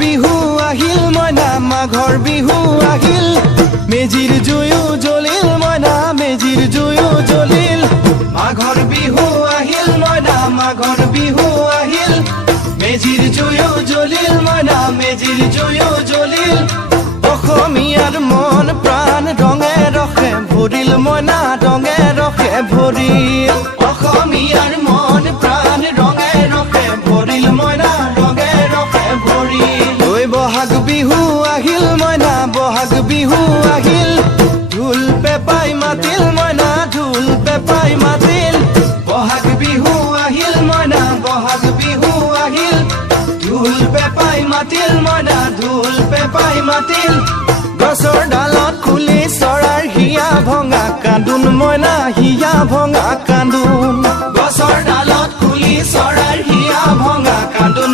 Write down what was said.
বিহু আহিল মইনা মাঘৰ বিহু আহিল মেজিৰ জুয়ো জ্বলিল মইনা মেজিৰ জুয়ো জ্বলিল মাঘৰ বিহু আহিল মইনা মাঘৰ বিহু আহিল মেজিৰ জুয়ো জ্বলিল মইনা মেজিৰ জুয়ো জ্বলিল অসমীয়াৰ মন প্ৰাণ ৰঙে ৰখে ভৰিল মইনা ৰঙে ৰখে ভৰিল অসমীয়াৰ মন প্ৰাণ ৰঙে ৰখে ভৰিল মইনা ৰঙে ৰখে ভৰিল ঐ বহাগ বিহু আহিল মইনা বহাগ বিহু আহিল ঢোল পেপাই মাতিল মইনা ঢোল পেপাই মাতিল বহাগ বিহু আহিল মইনা বহাগ বিহু আহিল ঢোল পেপাই মাতিল মইনা ঢোল পেপাই মাতিল গছৰ ডালত খুলি চৰাৰ হিয়া ভঙা কান্দোন মইনা হিয়া ভঙা কান্দোন গছৰ ডালত খুলি চৰাৰ হিয়া ভঙা কান্দোন